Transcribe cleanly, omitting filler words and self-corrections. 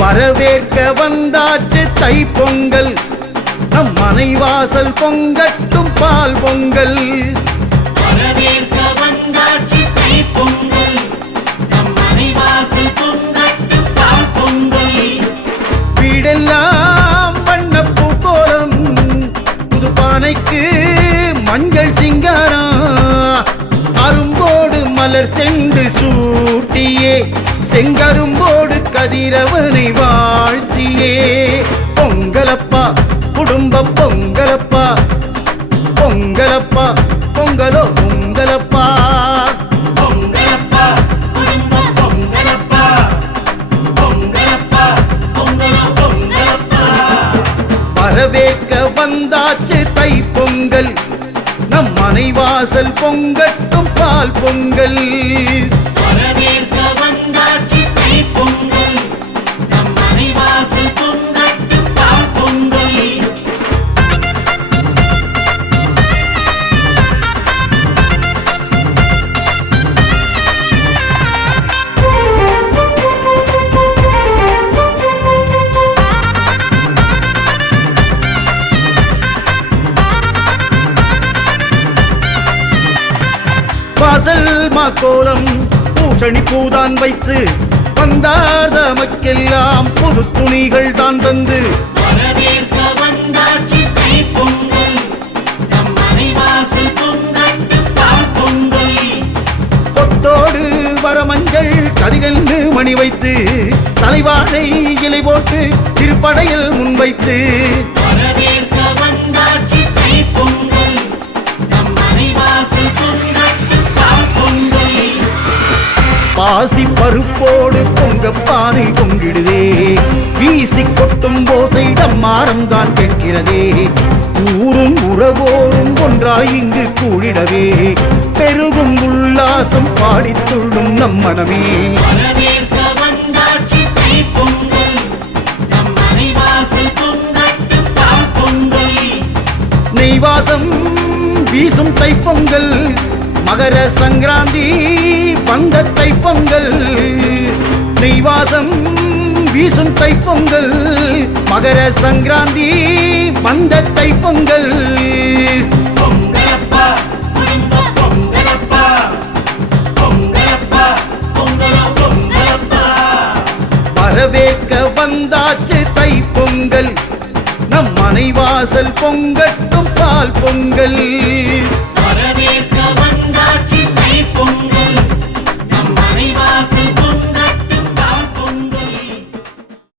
வரவேற்க வந்தாச்சு தை பொங்கல், நம் மனைவாசல் பொங்கட்டும் பால் பொங்கல். வரவேற்க வந்தாச்சு தை பொங்கல், நம் மனைவாசல் பொங்கட்டும் பால் பொங்கல். வீடெல்லாம் வண்ண பூக்கோலம், புது பானைக்கு மஞ்சள் சிங்காரம், அரும்போடு மலர் சென்று சூட்டியே செங்கரும்போடு கதிரவனை வாழ்த்தியே. பொங்கலப்பா குடும்ப பொங்கலப்பா, பொங்கலப்பா பொங்கலோ பொங்கலப்பா. பொங்கலப்பா குடும்ப பொங்கலப்பா, பொங்கலப்பா பொங்கலோ பொங்கலப்பா. வரவேற்க வந்தாச்சு தை பொங்கல், நம் மனைவாசல் பொங்கட்டும் பால் பொங்கல். வரவேற்க வந்தாச்சு தை பொங்கல், நம் மனைவாசல் பொங்கட்டும் பால் பொங்கல். வாசல் மாக்கோலம் பூசணி பூதான் வைத்து வந்தார் தமக்கெல்லாம் புது துணிகள் தான் தந்து. வரவேற்க வந்தாச்சு தை பொங்கல், நம் மனைவாசல் பொங்கட்டும் பால் பொங்கல். கொத்தோடு வரமஞ்சள் கதிரென்று மணி வைத்து தலைவாழை இலை போட்டு திருப்படையில் முன்வைத்து. வரவேற்க வந்தாச்சு தை பொங்கல், நம் மனைவாசல் பொங்கட்டும் பால் பொங்கல். பாசி பருப்போடு பொங்க பானை பொங்கிடுதே, வீசி கொட்டும் ஓசை டம்மாரம் தான் கேட்கிறதே. ஊரும் உறவோரும் ஒன்றாய் இங்கு கூடிடவே, பெருகும் உல்லாசம் பாடித்துள்ளும் நம் மனமே. வரவேற்க வந்தாச்சு தை பொங்கல், நம் மனைவாசல் பொங்கட்டும் பால் பொங்கல். நெய்வாசம் வீசும் தைப்பொங்கல், மகர சங்கராந்தி வந்த தைப்பொங்கல். நெய்வாசம் வீசும் தைப்பொங்கல், மகர சங்கராந்தி வந்த தைப்பொங்கல். பொங்கலப்பா குடும்ப பொங்கலப்பா, பொங்கலப்பா பொங்கலோ பொங்கலப்பா. வரவேற்க வந்தாச்சு தை பொங்கல், நம் மனைவாசல் பொங்கட்டும் பால் பொங்கல். வரவேற்க வந்தாச்சு தை பொங்கல்,